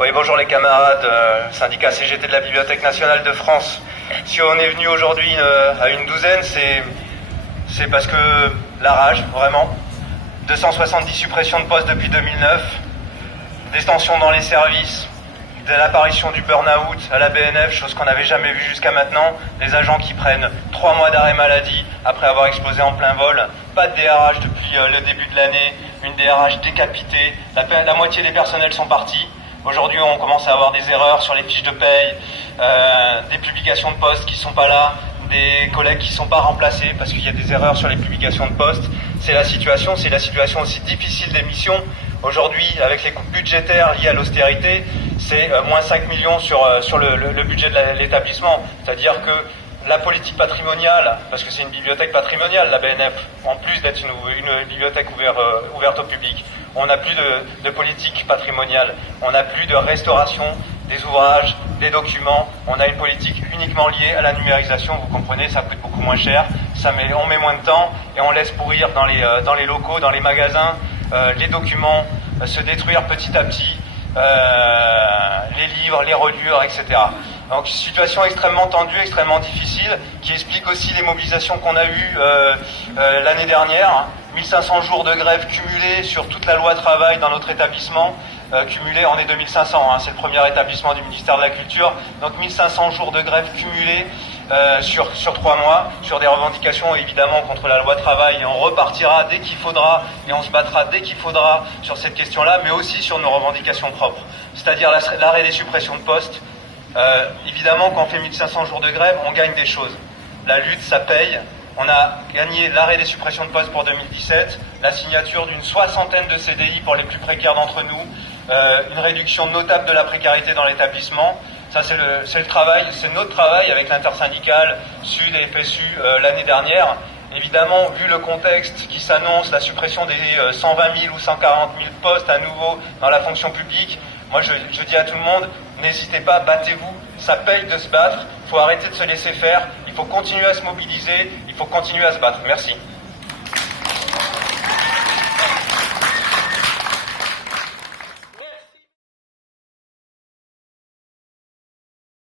Oui, bonjour les camarades, syndicat CGT de la Bibliothèque nationale de France. Si on est venu aujourd'hui à une douzaine, c'est parce que la rage, vraiment. 270 suppressions de postes depuis 2009, des tensions dans les services, de l'apparition du burn-out à la BNF, chose qu'on n'avait jamais vue jusqu'à maintenant, des agents qui prennent 3 mois d'arrêt maladie après avoir explosé en plein vol, pas de DRH depuis le début de l'année, une DRH décapitée, la moitié des personnels sont partis. Aujourd'hui, on commence à avoir des erreurs sur les fiches de paye, des publications de postes qui sont pas là, des collègues qui sont pas remplacés parce qu'il y a des erreurs sur les publications de postes. C'est la situation aussi difficile des missions. Aujourd'hui, avec les coupes budgétaires liées à l'austérité, c'est moins 5 millions sur le budget de l'établissement. C'est-à-dire que la politique patrimoniale, parce que c'est une bibliothèque patrimoniale, la BNF, en plus d'être une bibliothèque ouverte au public, on n'a plus de politique patrimoniale, on n'a plus de restauration des ouvrages, des documents, on a une politique uniquement liée à la numérisation, vous comprenez, ça coûte beaucoup moins cher, on met moins de temps et on laisse pourrir dans les locaux, dans les magasins, les documents se détruire petit à petit, les livres, les reliures, etc. Donc situation extrêmement tendue, extrêmement difficile, qui explique aussi les mobilisations qu'on a eues l'année dernière. 1500 jours de grève cumulés sur toute la loi travail dans notre établissement. Cumulés, on est 2500, c'est le premier établissement du ministère de la Culture. Donc 1500 jours de grève cumulés sur 3 mois, sur des revendications évidemment contre la loi travail. Et on repartira dès qu'il faudra et on se battra dès qu'il faudra sur cette question-là, mais aussi sur nos revendications propres. C'est-à-dire l'arrêt des suppressions de postes. Évidemment, quand on fait 1500 jours de grève, on gagne des choses. La lutte, ça paye. On a gagné l'arrêt des suppressions de postes pour 2017, la signature d'une 60aine de CDI pour les plus précaires d'entre nous, une réduction notable de la précarité dans l'établissement. Ça, c'est le travail, c'est notre travail avec l'intersyndicale Sud et FSU l'année dernière. Évidemment, vu le contexte qui s'annonce, la suppression des 120 000 ou 140 000 postes à nouveau dans la fonction publique, moi je dis à tout le monde, n'hésitez pas, battez-vous, ça paye de se battre, il faut arrêter de se laisser faire, il faut continuer à se mobiliser, il faut continuer à se battre. Merci.